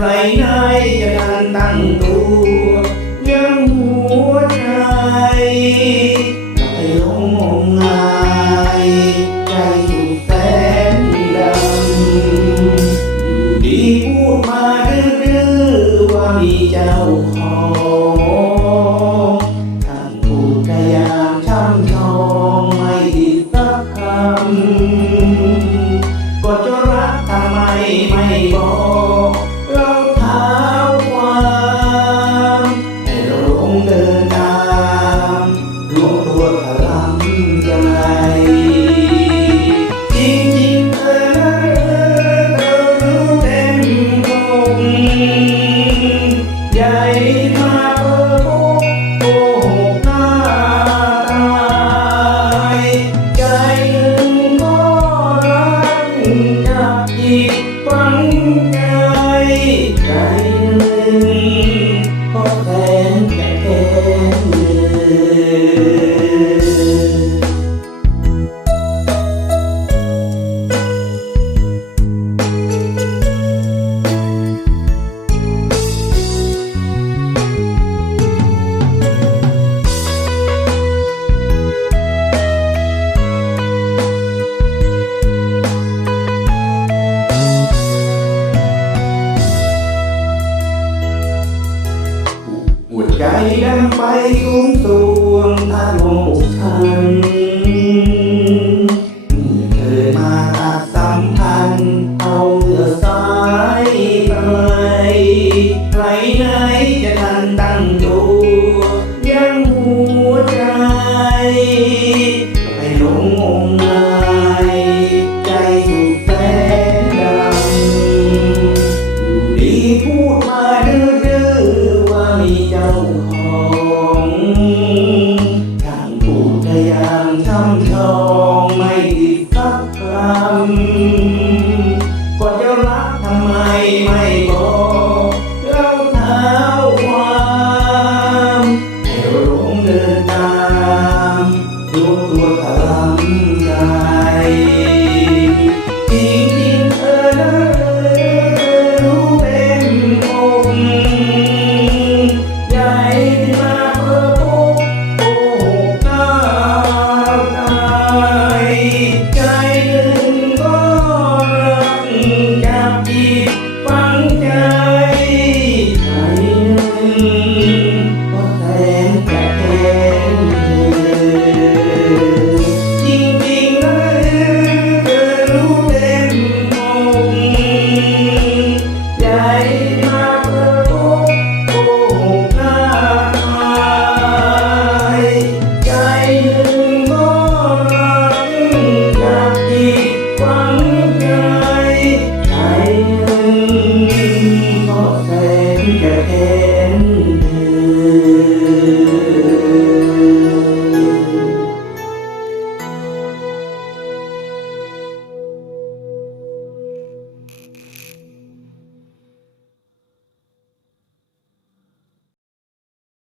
ไรนายจะการตั้งตัวยังหัวใจไหลลงงมงายใจสุดแสนดำอยู่ดีพูดมาดื้อว่ามีเจ้าของ made my ดื้อว่ามีเจ้าของช่างพูดกยางทำทองไม่ติดสักคำก็จะรักทำไมไม่บอกเล่าเท้ความให้หลงเดินตามรู้ตัวกะลำ